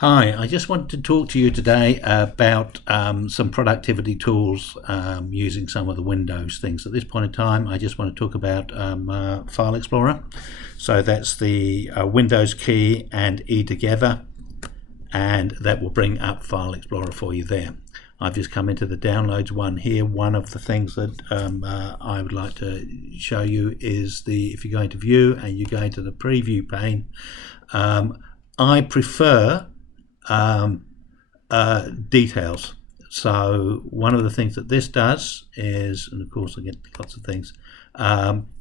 Hi, I just wanted to talk to you today about some productivity tools using some of the Windows things. At this point in time, I just want to talk about File Explorer. So that's the Windows key and E together, and that will bring up File Explorer for you there. I've just come into the downloads one here. One of the things that I would like to show you is if you go into View and you go into the Preview pane, I prefer details. So one of the things that this does is, and of course I get lots of things,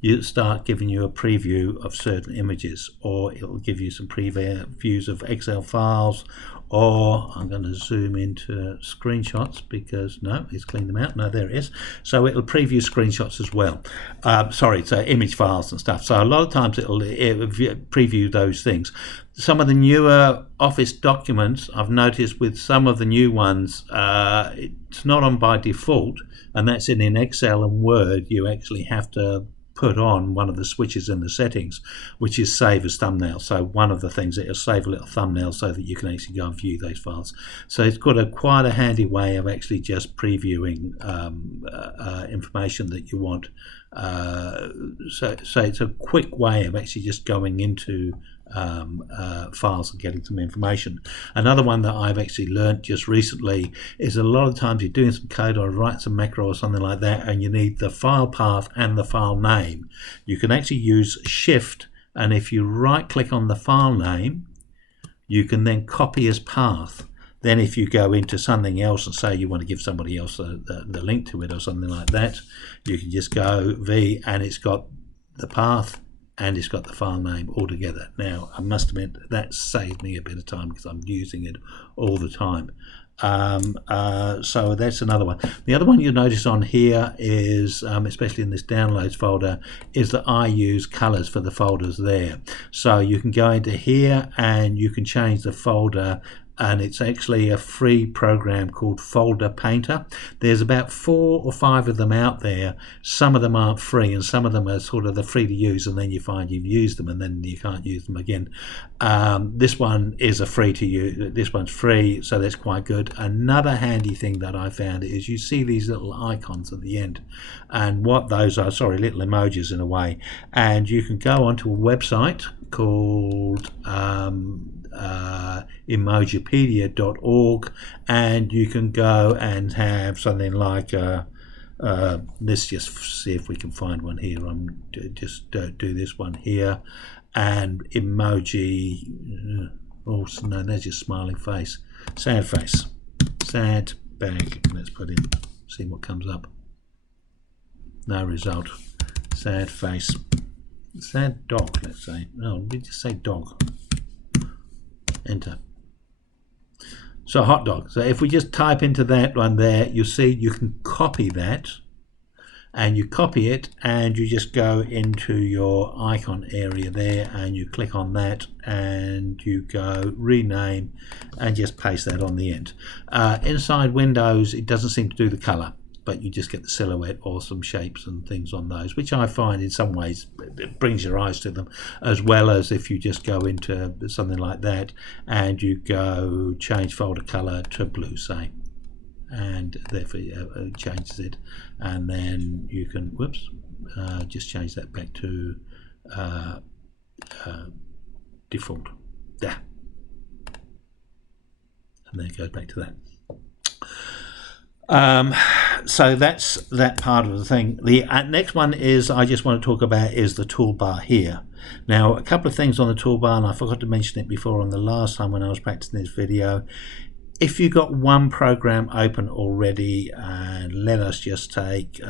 you start giving you a preview of certain images, or it will give you some previews of Excel files, or I'm going to zoom into screenshots because no, it's cleaned them out. No, there it is. So it'll preview screenshots as well. So image files and stuff. So a lot of times it'll preview those things. Some of the newer Office documents, I've noticed with some of the new ones, it's not on by default, and that's in Excel and Word. You actually have to put on one of the switches in the settings, which is save as thumbnail. So one of the things, it'll save a little thumbnail so that you can actually go and view those files. So it's got quite a handy way of actually just previewing information that you want. So it's a quick way of actually just going into files and getting some information. Another one that I've actually learned just recently is a lot of times you're doing some code or write some macro or something like that, and you need the file path and the file name. You can actually use Shift, and if you right click on the file name, you can then copy as path. Then if you go into something else and say you want to give somebody else the link to it or something like that, you can just go V, and it's got the path and it's got the file name all together. Now, I must admit that saved me a bit of time because I'm using it all the time. So that's another one. The other one you'll notice on here is, especially in this downloads folder, is that I use colors for the folders there. So you can go into here and you can change the folder, and it's actually a free program called Folder Painter. There's about 4 or 5 of them out there. Some of them aren't free, and some of them are sort of the free to use, and then you find you've used them and then you can't use them again. This one is a free to use. This one's free, so that's quite good. Another handy thing that I found is you see these little icons at the end, and what those are, sorry, little emojis in a way, and you can go onto a website called Emojipedia.org, and you can go and have something like let's just see if we can find one here. I'm just do this one here, and emoji. Oh no, that's just smiling face, sad face, sad bag. Let's put in, see what comes up. No result. Sad face, sad dog. Let's say. No, we just say dog. Enter. So hot dog. So if we just type into that one there, you'll see you can copy that, and you copy it and you just go into your icon area there and you click on that and you go rename and just paste that on the end. Inside Windows it doesn't seem to do the color, but you just get the silhouette or some shapes and things on those, which I find in some ways it brings your eyes to them, as well as if you just go into something like that and you go change folder color to blue, say, and therefore it changes it, and then you can just change that back to default there, and then it goes back to that. So that's that part of the thing. The next one is I just want to talk about is the toolbar here. Now, a couple of things on the toolbar, and I forgot to mention it before on the last time when I was practicing this video. If you've got one program open already, let us just take this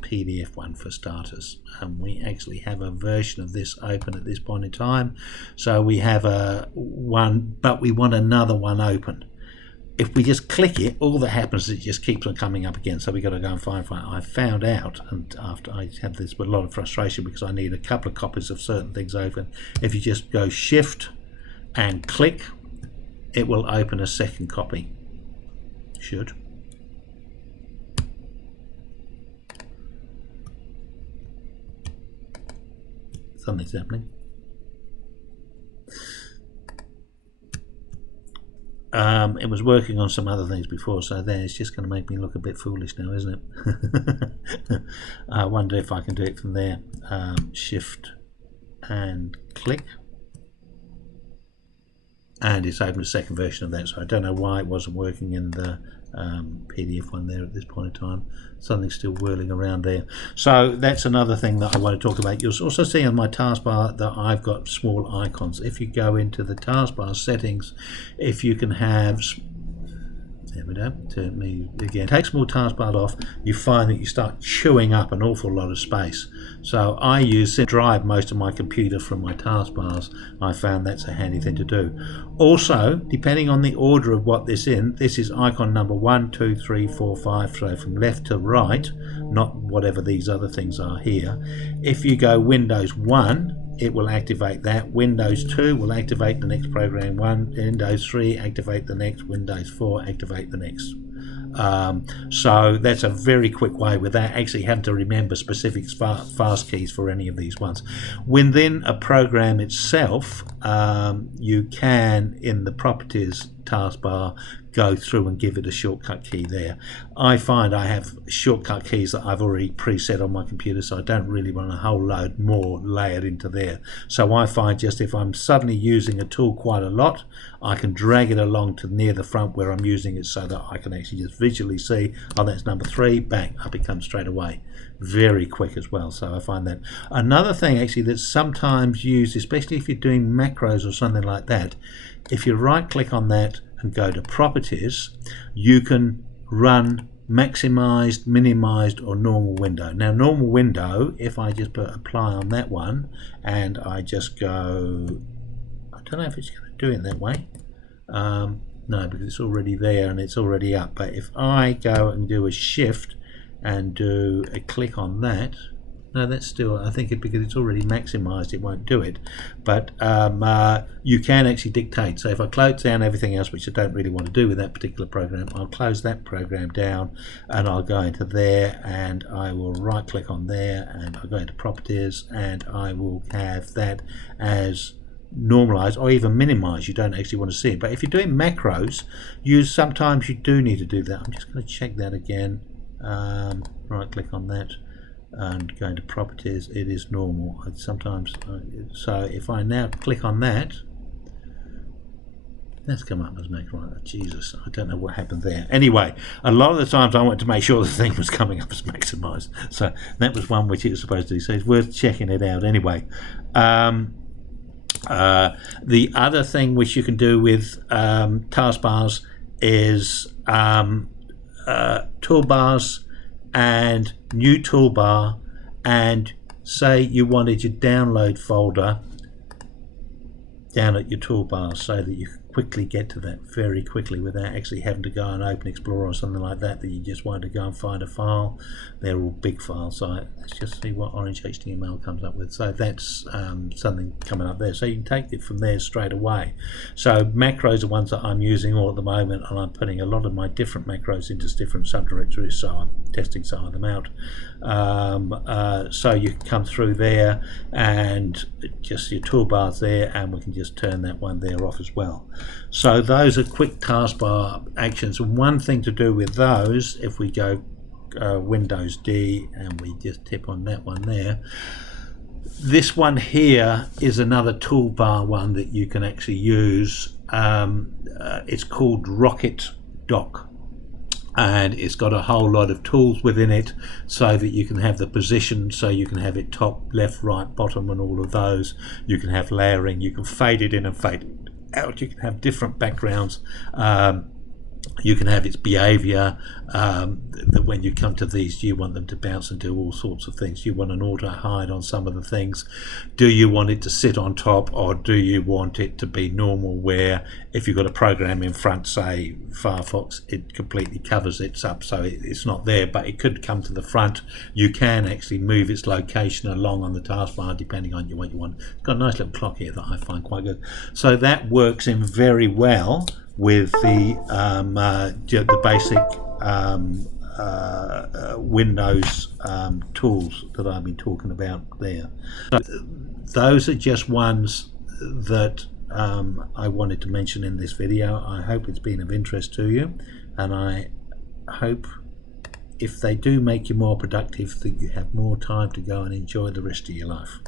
PDF one for starters. We actually have a version of this open at this point in time. So we have one, but we want another one open. If we just click it, all that happens is it just keeps on coming up again. So we've got to go and find. I found out, and after I had this with a lot of frustration because I need a couple of copies of certain things open. If you just go Shift and click, it will open a second copy. Should. Something's happening. it was working on some other things before, so then it's just going to make me look a bit foolish now, isn't it? I wonder if I can do it from there. Shift and click, and it's opened a second version of that, so I don't know why it wasn't working in the PDF one there at this point in time. Something's still whirling around there. So that's another thing that I want to talk about. You'll also see on my taskbar that I've got small icons. If you go into the taskbar settings, if you can have, there we go, turn me again, take small taskbar off, you find that you start chewing up an awful lot of space. So I drive most of my computer from my taskbars. I found that's a handy thing to do. Also, depending on the order of what this is icon number 1, 2, 3, 4, 5, so from left to right, not whatever these other things are here. If you go Windows 1, it will activate that. Windows 2 will activate the next program 1. Windows 3 activate the next. Windows 4 activate the next. So that's a very quick way without actually having to remember specific fast keys for any of these ones. Within a program itself, you can, in the properties taskbar, go through and give it a shortcut key there. I find I have shortcut keys that I've already preset on my computer, so I don't really want a whole load more layered into there. So I find just if I'm suddenly using a tool quite a lot, I can drag it along to near the front where I'm using it so that I can actually just visually see, oh, that's number 3, bang, up it comes straight away. Very quick as well, so I find that. Another thing actually that's sometimes used, especially if you're doing macros or something like that, if you right click on that and go to properties, you can run maximized, minimized or normal window. Now normal window, if I just put apply on that one and I just go, I don't know if it's going to do it that way, no, because it's already there and it's already up. But if I go and do a shift and do a click on that, no, that's still, I think because it's already maximized, it won't do it. But you can actually dictate. So if I close down everything else, which I don't really want to do with that particular program, I'll close that program down and I'll go into there and I will right click on there and I'll go into properties and I will have that as normalize or even minimize. You don't actually want to see it. But if you're doing macros, sometimes you do need to do that. I'm just going to check that again. Right click on that and going to properties, it is normal. Sometimes, so if I now click on that, that's come up as macro. Jesus, I don't know what happened there. Anyway, a lot of the times I wanted to make sure the thing was coming up as maximized. So that was one which it was supposed to do. So it's worth checking it out anyway. The other thing which you can do with taskbars is toolbars and new toolbar, and say you wanted your download folder down at your toolbar so that you quickly get to that very quickly without actually having to go and open Explorer or something like that, that you just want to go and find a file. They're all big files, so let's just see what Orange HTML comes up with. So that's something coming up there, so you can take it from there straight away. So macros are ones that I'm using all at the moment, and I'm putting a lot of my different macros into different subdirectories, so I'm testing some of them out. So you can come through there and just your toolbars there, and we can just turn that one there off as well. So those are quick taskbar actions. One thing to do with those, if we go Windows D and we just tip on that one there, this one here is another toolbar one that you can actually use. It's called Rocket Dock, and it's got a whole lot of tools within it so that you can have the position, so you can have it top, left, right, bottom and all of those. You can have layering, you can fade it in and fade it out, you can have different backgrounds, you can have its behavior, that when you come to these, you want them to bounce and do all sorts of things. You want an auto hide on some of the things. Do you want it to sit on top, or do you want it to be normal, where if you've got a program in front, say Firefox, it completely covers it up so it's not there, but it could come to the front. You can actually move its location along on the taskbar depending on what you want. It's got a nice little clock here that I find quite good. So that works in very well with the basic Windows tools that I've been talking about there. So those are just ones that I wanted to mention in this video. I hope it's been of interest to you, and I hope if they do make you more productive that you have more time to go and enjoy the rest of your life.